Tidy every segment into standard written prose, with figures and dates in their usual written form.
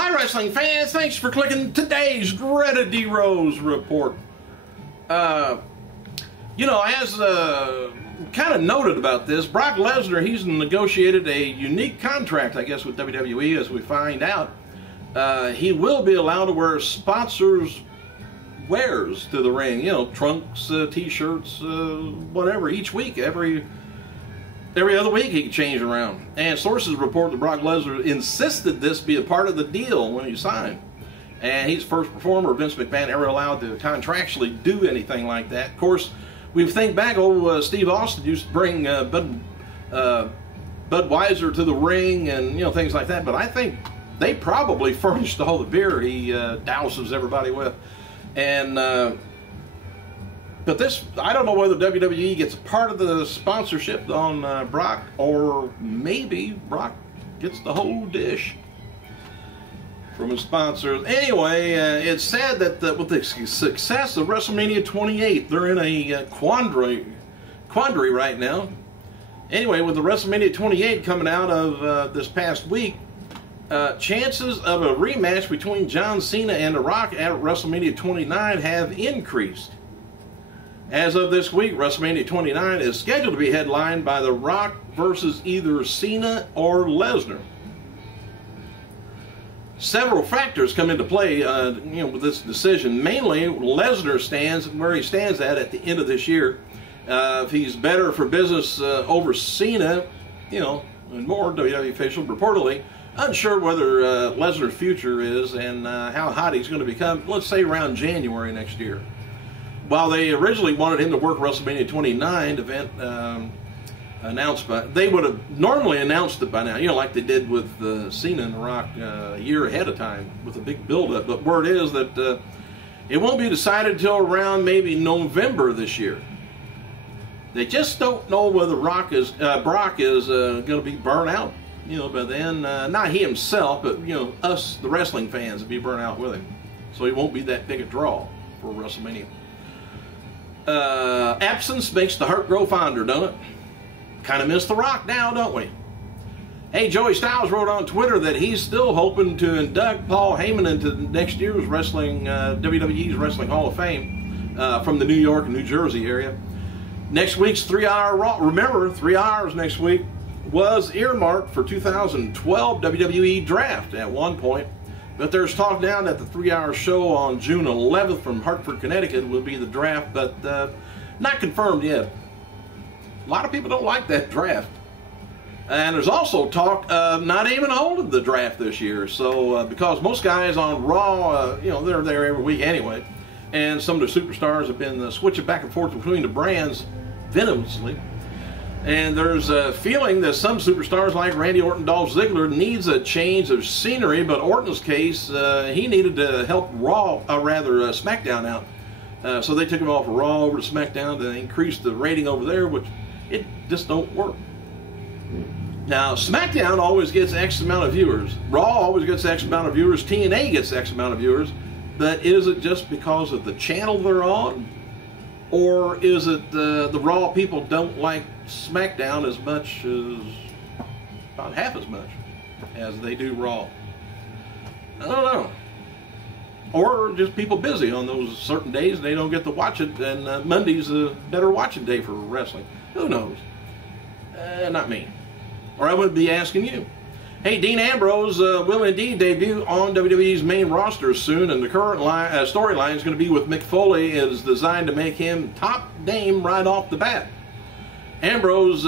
Hi, wrestling fans. Thanks for clicking today's Dreaded D-Rose report. As kind of noted about this, Brock Lesnar, he's negotiated a unique contract, I guess, with WWE, as we find out. He will be allowed to wear sponsors' wares to the ring, trunks, t-shirts, whatever, each week, every other week he can change around. And sources report that Brock Lesnar insisted this be a part of the deal when he signed. And he's the first performer Vince McMahon ever allowed to contractually do anything like that. Of course, we think back, Steve Austin used to bring Budweiser to the ring and things like that. But I think they probably furnished all the beer he douses everybody with. And but this, I don't know whether WWE gets a part of the sponsorship on Brock, or maybe Brock gets the whole dish from his sponsors. Anyway, it's said that with the success of WrestleMania 28, they're in a quandary right now. Anyway, with the WrestleMania 28 coming out of this past week, chances of a rematch between John Cena and The Rock at WrestleMania 29 have increased. As of this week, WrestleMania 29 is scheduled to be headlined by The Rock versus either Cena or Lesnar. Several factors come into play, with this decision. Mainly, Lesnar stands where he stands at the end of this year. If he's better for business over Cena, and more, WWE official reportedly unsure whether Lesnar's future is and how hot he's going to become, let's say around January next year. While they originally wanted him to work WrestleMania 29 event announced by, they would have normally announced it by now, like they did with Cena and The Rock a year ahead of time with a big build-up. But word is that it won't be decided until around maybe November this year. They just don't know whether Brock is going to be burnt out, by then. Not he himself, but us, the wrestling fans, will be burnt out with him. So he won't be that big a draw for WrestleMania. Absence makes the heart grow fonder, don't it? Kind of miss The Rock now, don't we? Hey, Joey Styles wrote on Twitter that he's still hoping to induct Paul Heyman into next year's WWE's Wrestling Hall of Fame from the New York and New Jersey area. Next week's 3-hour Raw, remember, 3 hours next week, was earmarked for 2012 WWE Draft at one point. But there's talk now that the 3-hour show on June 11th from Hartford, Connecticut will be the draft, but not confirmed yet. A lot of people don't like that draft. And there's also talk of not even holding the draft this year. So, because most guys on Raw, they're there every week anyway. And some of the superstars have been switching back and forth between the brands venomously. And there's a feeling that some superstars like Randy Orton, Dolph Ziggler needs a change of scenery, but Orton's case, he needed to help SmackDown out. So they took him off of Raw over to SmackDown to increase the rating over there, which it just don't work. Now, SmackDown always gets X amount of viewers. Raw always gets X amount of viewers. TNA gets X amount of viewers. But is it just because of the channel they're on? Or is it the Raw people don't like SmackDown as much as, about half as much as they do Raw? I don't know. Or just people busy on those certain days and they don't get to watch it, and Monday's a better watching day for wrestling. Who knows? Not me. Or I wouldn't be asking you. Hey, Dean Ambrose will indeed debut on WWE's main roster soon, and the current storyline is going to be with Mick Foley. It is designed to make him top name right off the bat. Ambrose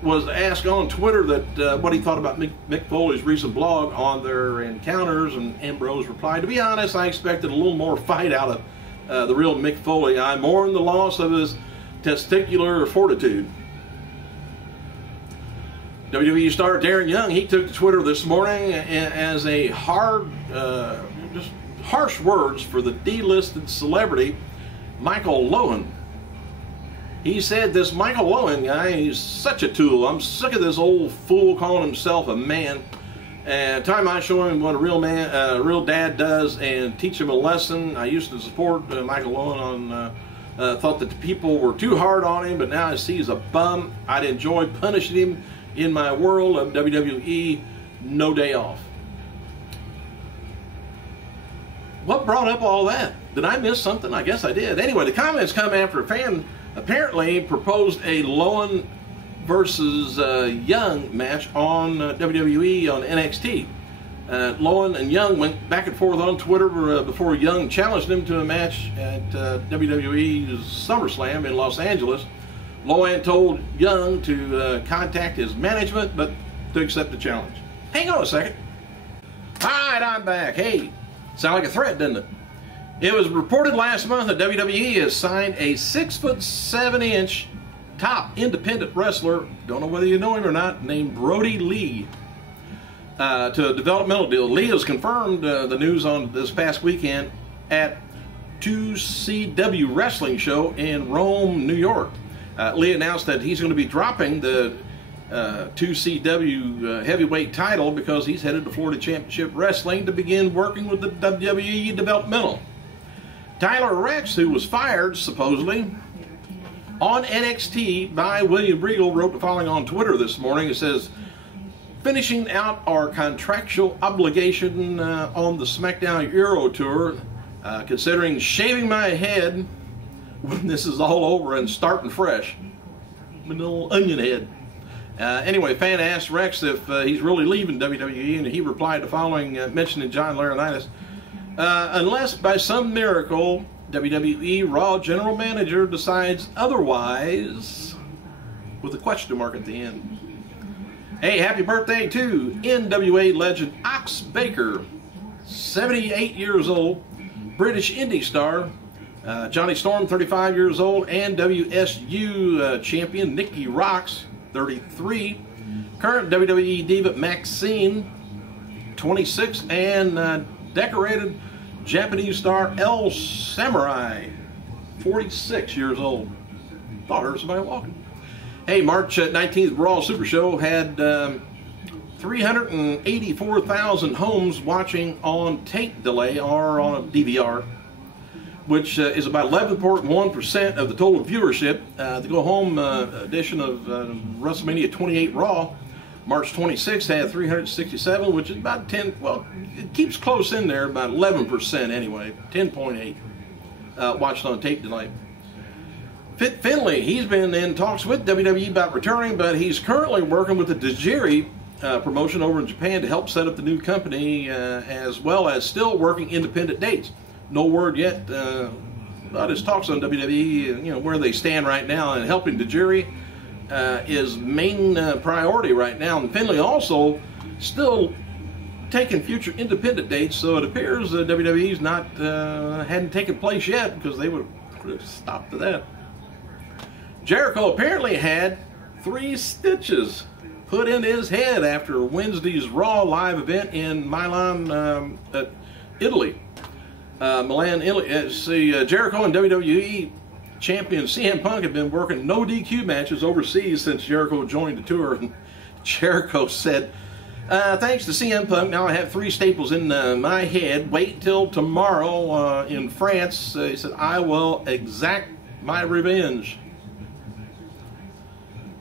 was asked on Twitter that what he thought about Mick Foley's recent blog on their encounters, and Ambrose replied, "To be honest, I expected a little more fight out of the real Mick Foley. I mourn the loss of his testicular fortitude." WWE star Darren Young, he took to Twitter this morning as a just harsh words for the delisted celebrity Michael Lohan. He said, "This Michael Lohan guy, he's such a tool. I'm sick of this old fool calling himself a man. Time I show him what a real dad does and teach him a lesson. I used to support Michael Lohan on thought that the people were too hard on him, but now I see he's a bum. I'd enjoy punishing him in my world of WWE. No day off." What brought up all that? Did I miss something? I guess I did. Anyway, the comments come after a fan apparently proposed a Lowen versus Young match on WWE on NXT. Lowen and Young went back and forth on Twitter before Young challenged him to a match at WWE's SummerSlam in Los Angeles. Lowen told Young to contact his management, but to accept the challenge. Hang on a second. All right, I'm back. Hey, sound like a threat, didn't it? It was reported last month that WWE has signed a 6'7" top independent wrestler, don't know whether you know him or not, named Brody Lee, to a developmental deal. Lee has confirmed the news on this past weekend at 2CW Wrestling Show in Rome, New York. Lee announced that he's going to be dropping the 2CW heavyweight title because he's headed to Florida Championship Wrestling to begin working with the WWE developmental. Tyler Rex, who was fired supposedly on NXT by William Regal, wrote the following on Twitter this morning. It says, "Finishing out our contractual obligation on the SmackDown Euro Tour, considering shaving my head when this is all over and starting fresh. With a little onion head." Anyway, fan asked Rex if he's really leaving WWE, and he replied the following, mentioning John Laurinaitis. "Unless by some miracle WWE Raw General Manager decides otherwise," with a question mark at the end. Hey, happy birthday to NWA legend Ox Baker, 78 years old, British indie star. Johnny Storm, 35 years old, and WSU champion Nikki Rocks, 33. Current WWE diva Maxine, 26, and decorated Japanese star El Samurai, 46 years old. Thought I heard somebody walking. Hey, March 19th Raw Super Show had 384,000 homes watching on tape delay or on a DVR, which is about 11.1% of the total viewership. The go-home edition of WrestleMania 28 Raw, March 26th, had 367, which is about 10, well, it keeps close in there, about 11% anyway, 10.8 watched on tape delay. Fit Finlay, he's been in talks with WWE about returning, but he's currently working with the Tajiri promotion over in Japan to help set up the new company, as well as still working independent dates. No word yet about his talks on WWE, you know, where they stand right now, and helping Tajiri is main priority right now. And Finlay also still taking future independent dates, so it appears WWE's not hadn't taken place yet, because they would have stopped to that. Jericho apparently had 3 stitches put in his head after Wednesday's Raw live event in Milan, Italy. Milan, Italy. Jericho and WWE champion CM Punk have been working no DQ matches overseas since Jericho joined the tour. And Jericho said, "Thanks to CM Punk, now I have 3 staples in my head. Wait till tomorrow in France." He said, "I will exact my revenge."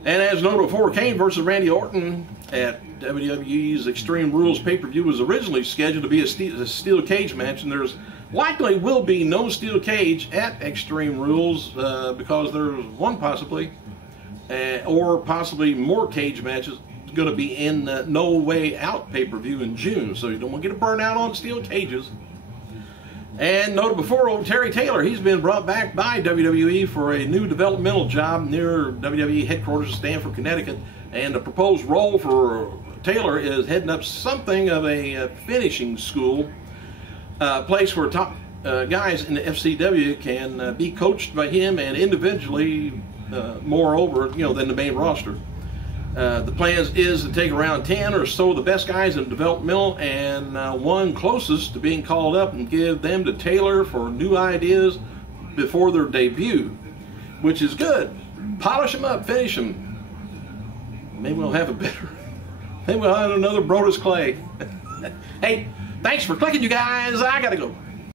And as noted before, Kane versus Randy Orton at WWE's Extreme Rules pay-per-view was originally scheduled to be a steel cage match, and there's likely will be no steel cage at Extreme Rules because there's one possibly, or possibly more cage matches going to be in No Way Out pay-per-view in June, so you don't want to get a burnout on steel cages. And noted before, old Terry Taylor, he's been brought back by WWE for a new developmental job near WWE headquarters in Stamford, Connecticut. And the proposed role for Taylor is heading up something of a finishing school, place where top guys in the FCW can be coached by him, and individually, moreover, you know, than the main roster. The plan is to take around 10 or so of the best guys in developmental and one closest to being called up, and give them to Taylor for new ideas before their debut, which is good. Polish them up, finish them. Maybe we'll have a better, maybe we'll have another Brodus Clay. Hey, thanks for clicking, you guys. I gotta go.